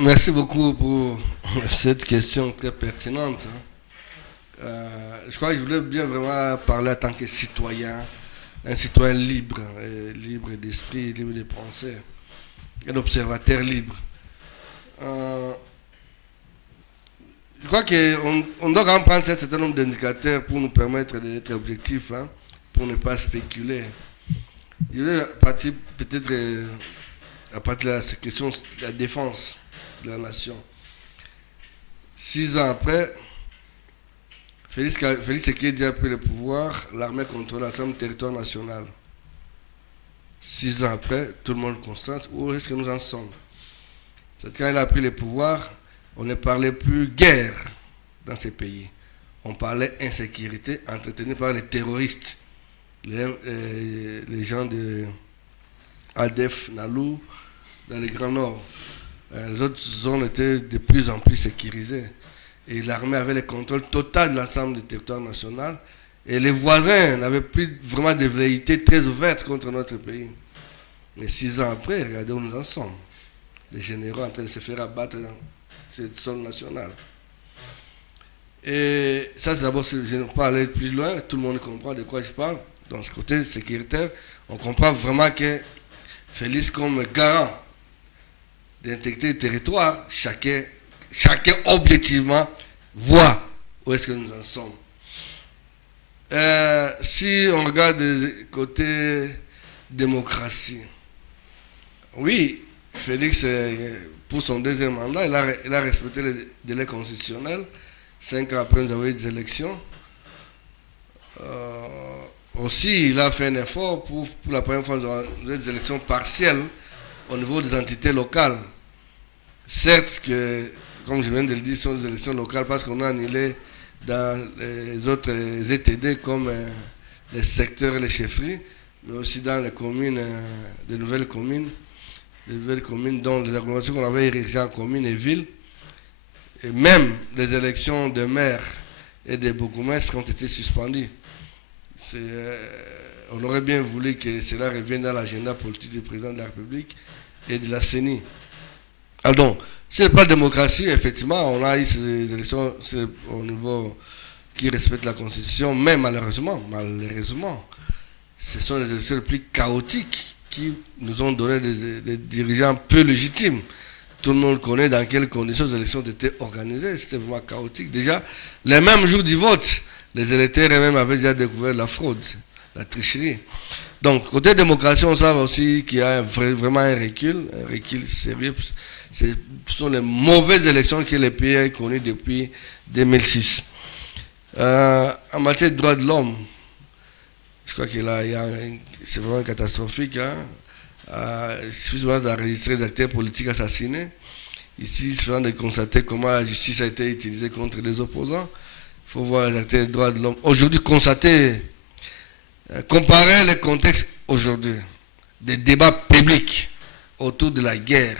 Merci beaucoup pour cette question très pertinente. Je crois que je voulais bien vraiment parler en tant que citoyen, un citoyen libre, libre d'esprit, libre de pensée, un observateur libre. Euh, je crois qu'on doit quand même prendre un certain nombre d'indicateurs pour nous permettre d'être objectifs, hein, pour ne pas spéculer. Je vais partir peut-être à partir de cette question de la défense de la nation. 6 ans après, Félix Tshisekedi a pris le pouvoir, l'armée contrôle l'ensemble du territoire national. 6 ans après, tout le monde constate où est-ce que nous en sommes. C'est quand il a pris le pouvoir, on ne parlait plus guerre dans ces pays. On parlait insécurité entretenue par les terroristes, les gens de ADF, Nalou, dans le Grand Nord. Les autres zones étaient de plus en plus sécurisées. Et l'armée avait le contrôle total de l'ensemble du territoire national. Et les voisins n'avaient plus vraiment de velléités très ouvertes contre notre pays. Mais 6 ans après, regardez où nous en sommes. Les généraux en train de se faire abattre dans cette zone nationale. Et ça, c'est d'abord, je ne vais pas aller plus loin, tout le monde comprend de quoi je parle. Dans ce côté sécuritaire, on comprend vraiment que Félix, comme garant d'intégrité du territoire, chacun objectivement voit où est-ce que nous en sommes. Si on regarde du côté démocratie, oui, Félix, pour son deuxième mandat, il a respecté les délais constitutionnels. 5 ans après, nous avons eu des élections. Aussi, il a fait un effort pour la première fois, nous avons eu des élections partielles au niveau des entités locales. Certes, que, comme je viens de le dire, ce sont des élections locales parce qu'on a annulé dans les autres ETD comme les secteurs et les chefferies, mais aussi dans les communes, les nouvelles communes dont les agglomérations qu'on avait érigées en communes et villes, et même les élections de maires et de bourgmestres ont été suspendues. On aurait bien voulu que cela revienne dans l'agenda politique du président de la République et de la CENI. Alors donc, si ce n'est pas la démocratie, effectivement, on a eu ces élections au niveau qui respecte la Constitution, mais malheureusement, ce sont les élections les plus chaotiques qui nous ont donné des dirigeants peu légitimes. Tout le monde connaît dans quelles conditions les élections étaient organisées, c'était vraiment chaotique. Déjà, les mêmes jours du vote, les électeurs eux-mêmes avaient déjà découvert la fraude, la tricherie. Donc, côté démocratie, on sait aussi qu'il y a vraiment un recul sérieux. Ce sont les mauvaises élections que le pays a connues depuis 2006. En matière de droits de l'homme, je crois que là, c'est vraiment catastrophique. Il suffit souvent d'enregistrer les acteurs politiques assassinés. Ici, il suffit de constater comment la justice a été utilisée contre les opposants. Il faut voir les acteurs des droits de l'homme. Aujourd'hui, comparer les contextes aujourd'hui, des débats publics autour de la guerre,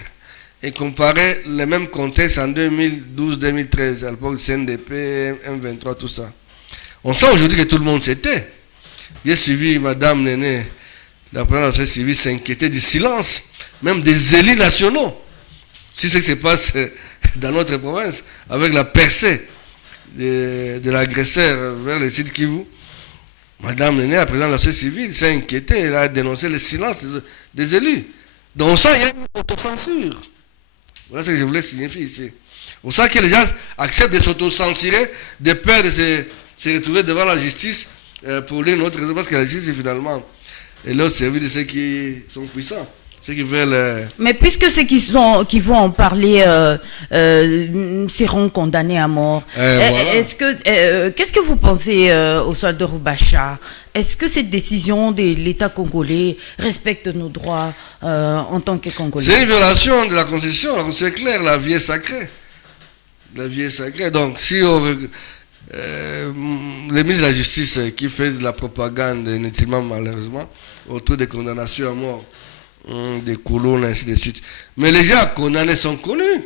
et comparer les mêmes contextes en 2012-2013, à l'époque du CNDP, M23, tout ça. On sent aujourd'hui que tout le monde s'était. J'ai suivi Madame Néné, la première société civile, s'inquiéter du silence, même des élus nationaux. Si c'est ce qui se passe dans notre province, avec la percée de l'agresseur vers le site Kivu, Madame Néné, la présidente de la société civile, s'est inquiétée, elle a dénoncé le silence des élus. Donc on sent qu'il y a une autocensure. Voilà ce que je voulais signifier ici. On sent que les gens acceptent de s'autocensurer, de peur de se retrouver devant la justice pour l'une ou autre raison, parce que la justice, finalement, est là au service de ceux qui sont puissants. Ceux qui veulent. Mais puisque ceux qui vont en parler seront condamnés à mort, Voilà. Qu'est-ce que vous pensez au soldats Rubacha? Est-ce que cette décision de l'État congolais respecte nos droits en tant que Congolais? C'est une violation de la Constitution. La Constitution est claire, la vie est sacrée. La vie est sacrée. Donc, si le ministre de la Justice qui fait de la propagande inutilement, malheureusement, autour des condamnations à mort, des colonnes, ainsi de suite. Mais les gens condamnés sont connus.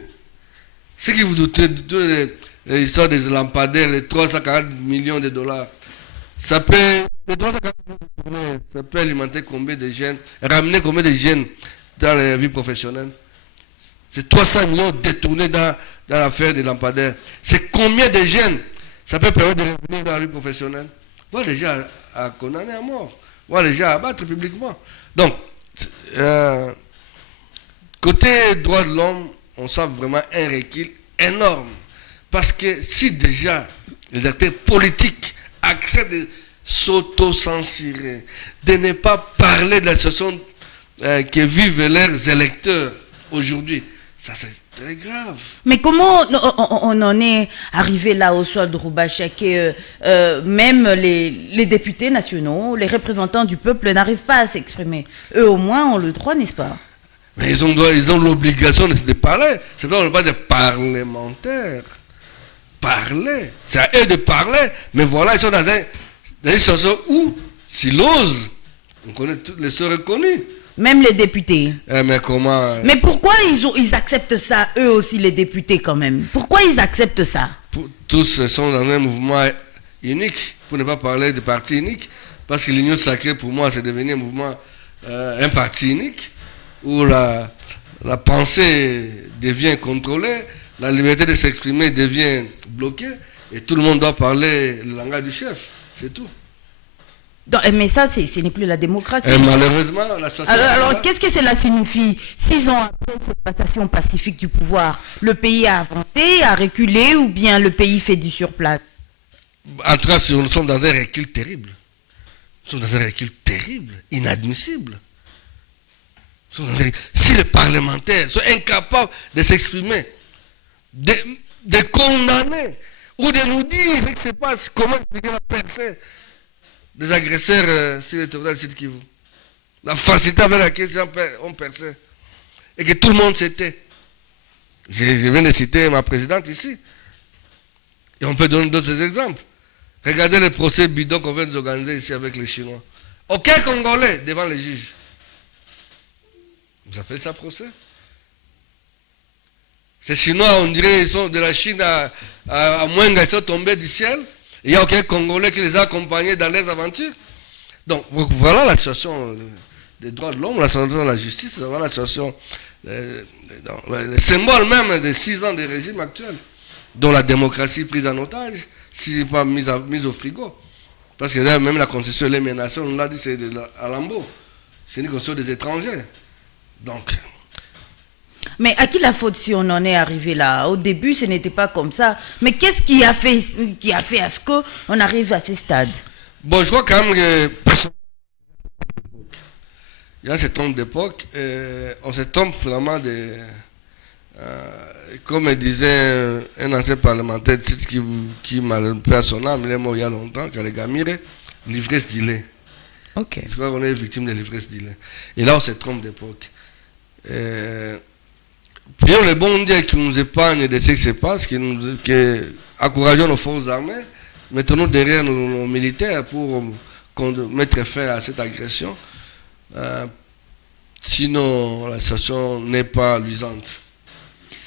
Ce qui vous doutez de toutes les histoires des lampadaires, les 340 millions de dollars, ça peut, les 340 millions de dollars, ça peut alimenter combien de jeunes, ramener combien de jeunes dans la vie professionnelle. C'est 300 millions détournés dans l'affaire des lampadaires. C'est combien de jeunes ça peut permettre de revenir dans la rue professionnelle? Voilà les gens à condamner à mort. Voilà les gens à abattre publiquement. Donc, côté droits de l'homme, on sent vraiment un recul énorme. Parce que si déjà les acteurs politiques acceptent de s'auto-censurer, de ne pas parler de la situation que vivent leurs électeurs aujourd'hui, ça c'est très grave. Mais comment on en est arrivé là au sol de Roubacha que même les députés nationaux, les représentants du peuple n'arrivent pas à s'exprimer? Eux au moins ont le droit, n'est-ce pas? Mais ils ont l'obligation de parler. C'est pas pas des parlementaires. Parler. C'est à eux de parler. Mais voilà, ils sont dans une situation où, s'ils osent, on connaît tous les seuls reconnus. Même les députés. Mais comment... Mais pourquoi ils acceptent ça, eux aussi, les députés, quand même? Pourquoi ils acceptent ça? Tous sont dans un mouvement unique, pour ne pas parler de parti unique, parce que l'union sacrée, pour moi, c'est devenu un mouvement, un parti unique, où la pensée devient contrôlée, la liberté de s'exprimer devient bloquée, et tout le monde doit parler le langage du chef, c'est tout. Donc, mais ça, ce n'est plus la démocratie. Et malheureusement, la société... Alors qu'est-ce que cela signifie? 6 ans après cette passation pacifique du pouvoir, le pays a avancé, a reculé, ou bien le pays fait du surplace? En tout cas, nous sommes dans un recul terrible. Nous sommes dans un recul terrible, inadmissible. Si les parlementaires sont incapables de s'exprimer, de condamner, ou de nous dire ce qui se passe, comment expliquer la percée des agresseurs sur le territoire du Sud Kivu. La facilité avec laquelle on perçait. Et que tout le monde s'était. Je viens de citer ma présidente ici. Et on peut donner d'autres exemples. Regardez le procès bidon qu'on vient d'organiser ici avec les Chinois. Aucun Congolais devant les juges. Vous appelez ça procès? Ces Chinois, on dirait, ils sont de la Chine à Mwenga, ils sont tombés du ciel. Il n'y a aucun Congolais qui les a accompagnés dans leurs aventures. Donc, voilà la situation des droits de l'homme, la situation de la justice, voilà la situation, le symbole même des 6 ans de régime actuel, dont la démocratie prise en otage, si pas mise au frigo. Parce que là, même la Constitution, les menacées, on l'a dit, c'est à Lambeau. C'est une Constitution des étrangers. Donc... Mais à qui la faute si on en est arrivé là? Au début, ce n'était pas comme ça. Mais qu'est-ce qui a fait à ce qu'on arrive à ce stade? Bon, je crois quand même que... Il y a cet homme d'époque, on se trompe vraiment de... comme disait un ancien parlementaire qui m'a fait à son âme, il est mort il y a longtemps, Kalegamire, l'ivresse d'Ilé. Ok. Je crois qu'on est victime de l'ivresse d'Ilé. Et là, on se trompe d'époque. Prions le bon Dieu qui nous épargne de ce qui se passe, qui encourageons nos forces armées, mettons-nous derrière nos militaires pour mettre fin à cette agression. Sinon, la situation n'est pas luisante.